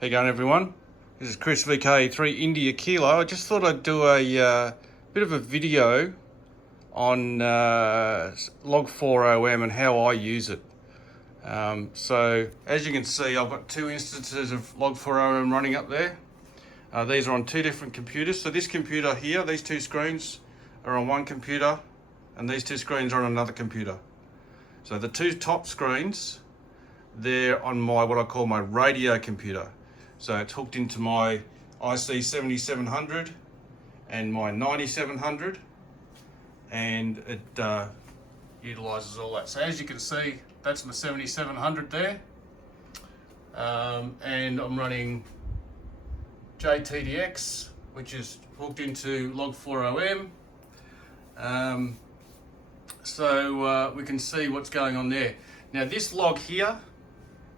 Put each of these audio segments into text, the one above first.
How you going, everyone? This is Chris VK3 India Kilo. I just thought I'd do a bit of a video on LOG4OM and how I use it. So as you can see, I've got two instances of LOG4OM running up there. These are on two different computers. So this computer here, these two screens are on one computer, and these two screens are on another computer. So the two top screens, they're on my what I call my radio computer. So it's hooked into my IC 7700 and my 9700, and it utilizes all that. So as you can see, that's my 7700 there, and I'm running JTDX, which is hooked into LOG4OM. So we can see what's going on there. Now this log here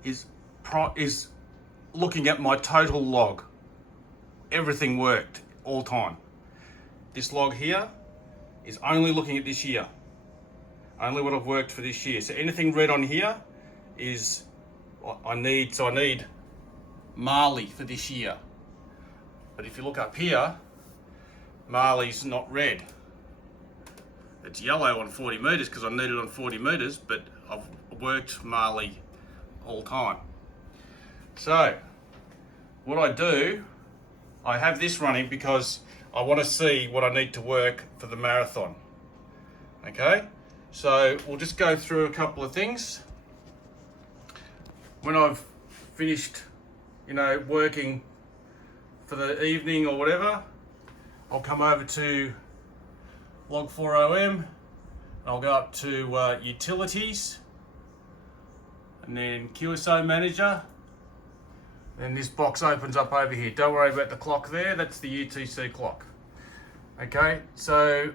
is looking at my total log. Everything worked all time. This log here is only looking at this year. Only what I've worked for this year. So anything red on here is what I need. So I need Marley for this year. But if you look up here, Marley's not red. It's yellow on 40 meters because I need it on 40 meters, but I've worked Marley all time. So what I do, I have this running because I want to see what I need to work for the marathon. Okay, so we'll just go through a couple of things. When I've finished, working for the evening or whatever, I'll come over to LOG4OM. I'll go up to utilities, and then QSO manager. Then this box opens up over here. Don't worry about the clock there, that's the UTC clock. Okay, so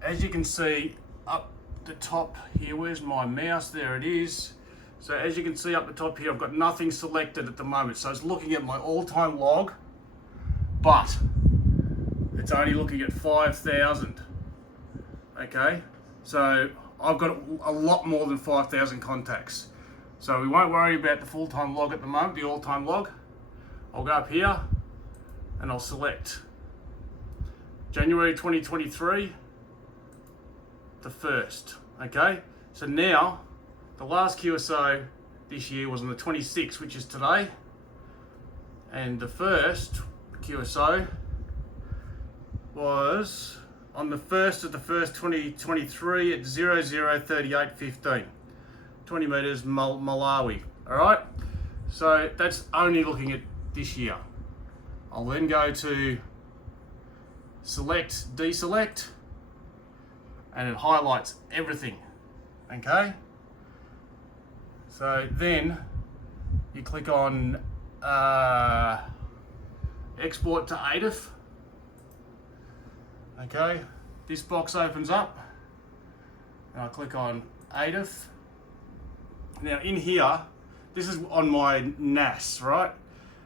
as you can see up the top here, where's my mouse? There it is. So as you can see up the top here, I've got nothing selected at the moment. So it's looking at my all-time log, but it's only looking at 5,000. Okay, so I've got a lot more than 5,000 contacts. So we won't worry about the full-time log at the moment, the all-time log. I'll go up here and I'll select January 2023, the 1st, okay? So now, the last QSO this year was on the 26th, which is today, and the first QSO was on the 1st of the 1st, 2023 at 0038:15. 20 meters Malawi. All right, so that's only looking at this year. I'll then go to select, deselect, and it highlights everything. Okay, so then you click on export to ADIF. Okay, this box opens up and I click on ADIF. Now in here, this is on my NAS, right?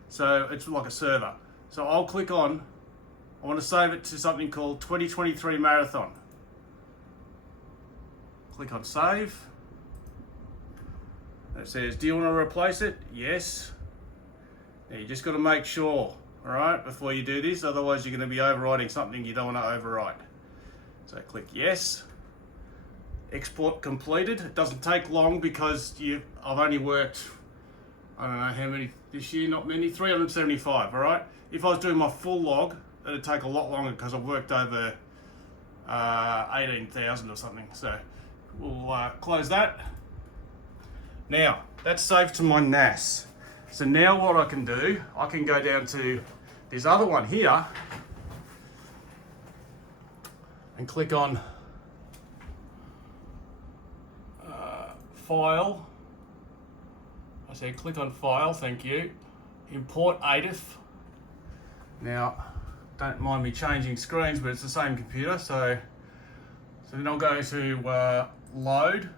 So it's like a server. So I'll click on, I want to save it to something called 2023 Marathon. Click on save. It says, do you want to replace it? Yes. Now you just got to make sure, all right, before you do this, otherwise you're going to be overwriting something you don't want to overwrite. So click yes. Export completed. It doesn't take long because I've only worked, I don't know how many this year, not many, 375, all right? If I was doing my full log, it'd take a lot longer because I've worked over 18,000 or something. So we'll close that. Now, that's saved to my NAS. So now what I can do, I can go down to this other one here and click on File. I said click on File, thank you. Import ADIF. Now, don't mind me changing screens, but it's the same computer. So then I'll go to Load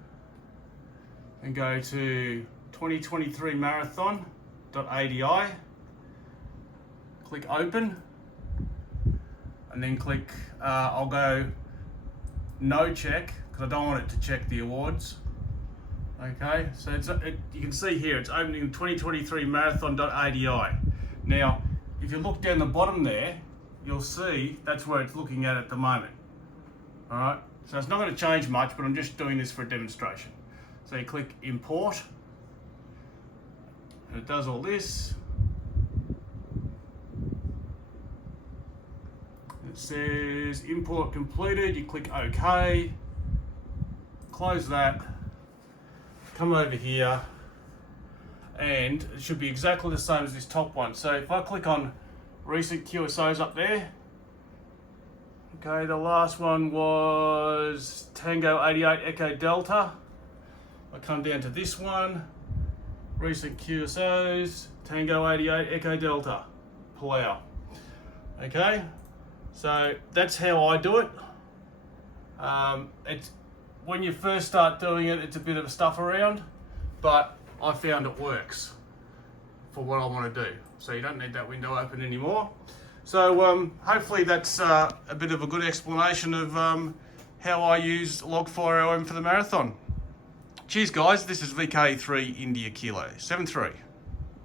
and go to 2023 Marathon.ADI. Click Open, and then click. I'll go No check because I don't want it to check the awards. Okay, so you can see here it's opening 2023 marathon.adi. Now, if you look down the bottom there, you'll see that's where it's looking at the moment. All right, so it's not going to change much, but I'm just doing this for a demonstration. So you click import, and it does all this. It says import completed. You click OK, close that. Come over here, and it should be exactly the same as this top one. So if I click on recent QSOs up there, okay, the last one was Tango 88 Echo Delta. I come down to this one, recent QSOs, Tango 88 Echo Delta, Palau. Okay, so that's how I do it. It's when you first start doing it, it's a bit of a stuff around, but I found it works for what I want to do. So you don't need that window open anymore. So hopefully that's a bit of a good explanation of how I use LOG4OM for the marathon. Cheers guys, this is VK3 India Kilo 73.